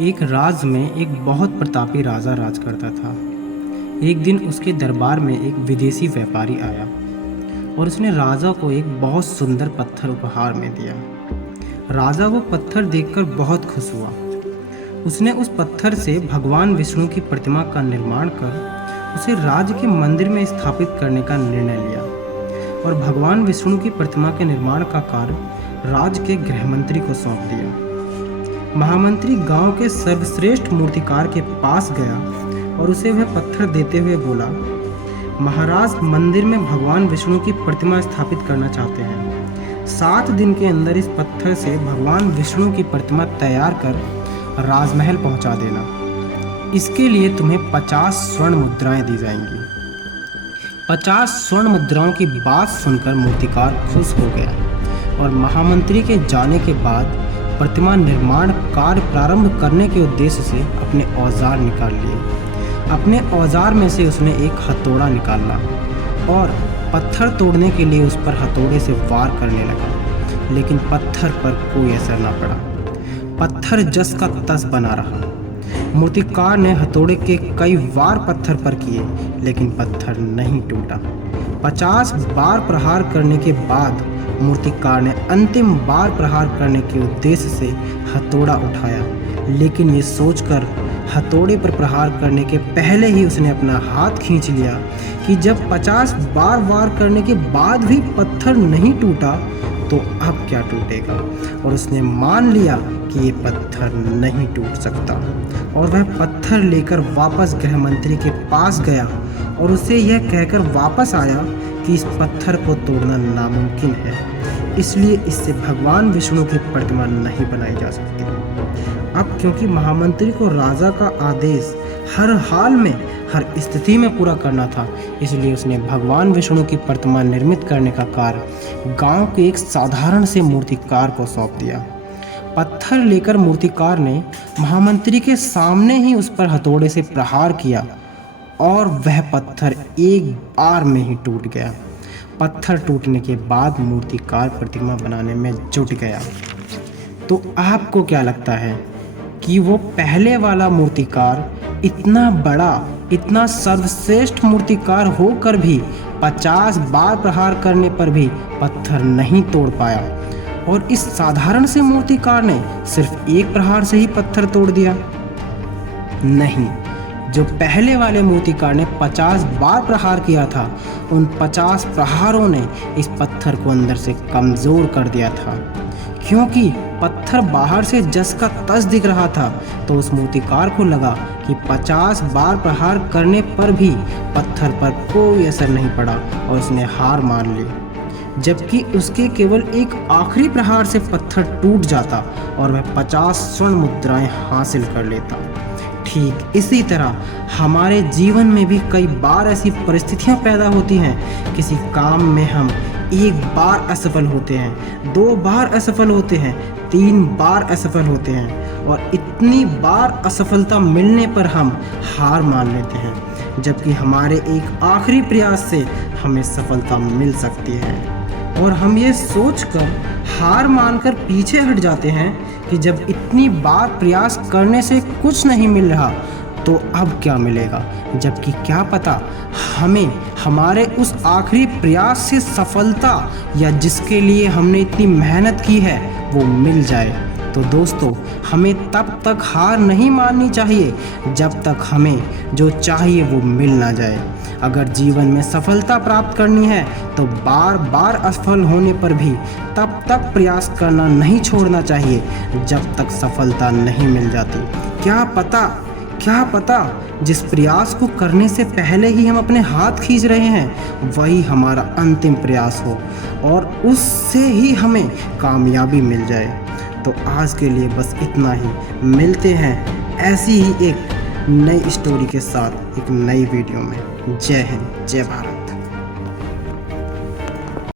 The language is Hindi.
एक राज में एक बहुत प्रतापी राजा राज करता था। एक दिन उसके दरबार में एक विदेशी व्यापारी आया और उसने राजा को एक बहुत सुंदर पत्थर उपहार में दिया। राजा वो पत्थर देखकर बहुत खुश हुआ। उसने उस पत्थर से भगवान विष्णु की प्रतिमा का निर्माण कर उसे राज्य के मंदिर में स्थापित करने का निर्णय लिया और भगवान विष्णु की प्रतिमा के निर्माण का कार्य राज्य के गृहमंत्री को सौंप दिया। महामंत्री गांव के सर्वश्रेष्ठ मूर्तिकार के पास गया और उसे वह पत्थर देते हुए बोला, महाराज मंदिर में भगवान विष्णु की प्रतिमा स्थापित करना चाहते हैं। 7 दिन के अंदर इस पत्थर से भगवान विष्णु की प्रतिमा तैयार कर राजमहल पहुंचा देना। इसके लिए तुम्हें 50 स्वर्ण मुद्राएं दी जाएंगी। 50 स्वर्ण मुद्राओं की बात सुनकर मूर्तिकार खुश हो गया और महामंत्री के जाने के बाद प्रतिमा निर्माण कार्य प्रारंभ करने के उद्देश्य से अपने औजार निकाल लिए। अपने औजार में से उसने एक हथौड़ा निकाला और पत्थर तोड़ने के लिए उस पर हथौड़े से वार करने लगा, लेकिन पत्थर पर कोई असर न पड़ा। पत्थर जस का तस बना रहा। मूर्तिकार ने हथौड़े के कई वार पत्थर पर किए, लेकिन पत्थर नहीं टूटा। 50 बार प्रहार करने के बाद मूर्तिकार ने अंतिम बार प्रहार करने के उद्देश्य से हथौड़ा उठाया, लेकिन ये सोचकर हथौड़े पर प्रहार करने के पहले ही उसने अपना हाथ खींच लिया कि जब 50 बार वार करने के बाद भी पत्थर नहीं टूटा तो अब क्या टूटेगा। और उसने मान लिया कि ये पत्थर नहीं टूट सकता और वह पत्थर लेकर वापस गृहमंत्री के पास गया और उसे यह कहकर वापस आया कि इस पत्थर को तोड़ना नामुमकिन है, इसलिए इससे भगवान विष्णु की प्रतिमा नहीं बनाई जा सकती। अब क्योंकि महामंत्री को राजा का आदेश हर हाल में हर स्थिति में पूरा करना था, इसलिए उसने भगवान विष्णु की प्रतिमा निर्मित करने का कार्य गांव के एक साधारण से मूर्तिकार को सौंप दिया। पत्थर लेकर मूर्तिकार ने महामंत्री के सामने ही उस पर हथौड़े से प्रहार किया और वह पत्थर एक बार में ही टूट गया। पत्थर टूटने के बाद मूर्तिकार प्रतिमा बनाने में जुट गया। तो आपको क्या लगता है कि वो पहले वाला मूर्तिकार इतना बड़ा, इतना सर्वश्रेष्ठ मूर्तिकार होकर भी 50 बार प्रहार करने पर भी पत्थर नहीं तोड़ पाया और इस साधारण से मूर्तिकार ने सिर्फ एक प्रहार से ही पत्थर तोड़ दिया? नहीं, जो पहले वाले मूर्तिकार ने 50 बार प्रहार किया था, उन 50 प्रहारों ने इस पत्थर को अंदर से कमज़ोर कर दिया था। क्योंकि पत्थर बाहर से जस का तस दिख रहा था, तो उस मूर्तिकार को लगा कि 50 बार प्रहार करने पर भी पत्थर पर कोई असर नहीं पड़ा और उसने हार मान ली, जबकि उसके केवल एक आखिरी प्रहार से पत्थर टूट जाता और वह 50 स्वर्ण मुद्राएं हासिल कर लेता। ठीक इसी तरह हमारे जीवन में भी कई बार ऐसी परिस्थितियां पैदा होती हैं। किसी काम में हम 1 बार असफल होते हैं, 2 बार असफल होते हैं, 3 बार असफल होते हैं और इतनी बार असफलता मिलने पर हम हार मान लेते हैं, जबकि हमारे एक आखिरी प्रयास से हमें सफलता मिल सकती है और हम ये सोचकर हार मानकर पीछे हट जाते हैं कि जब इतनी बार प्रयास करने से कुछ नहीं मिल रहा तो अब क्या मिलेगा, जबकि क्या पता हमें हमारे उस आखिरी प्रयास से सफलता या जिसके लिए हमने इतनी मेहनत की है वो मिल जाए। तो दोस्तों, हमें तब तक हार नहीं माननी चाहिए जब तक हमें जो चाहिए वो मिल ना जाए। अगर जीवन में सफलता प्राप्त करनी है तो बार बार असफल होने पर भी तब तक प्रयास करना नहीं छोड़ना चाहिए जब तक सफलता नहीं मिल जाती। क्या पता जिस प्रयास को करने से पहले ही हम अपने हाथ खींच रहे हैं वही हमारा अंतिम प्रयास हो और उससे ही हमें कामयाबी मिल जाए। तो आज के लिए बस इतना ही। मिलते हैं ऐसी ही एक नई स्टोरी के साथ एक नई वीडियो में। जय हिंद, जय भारत।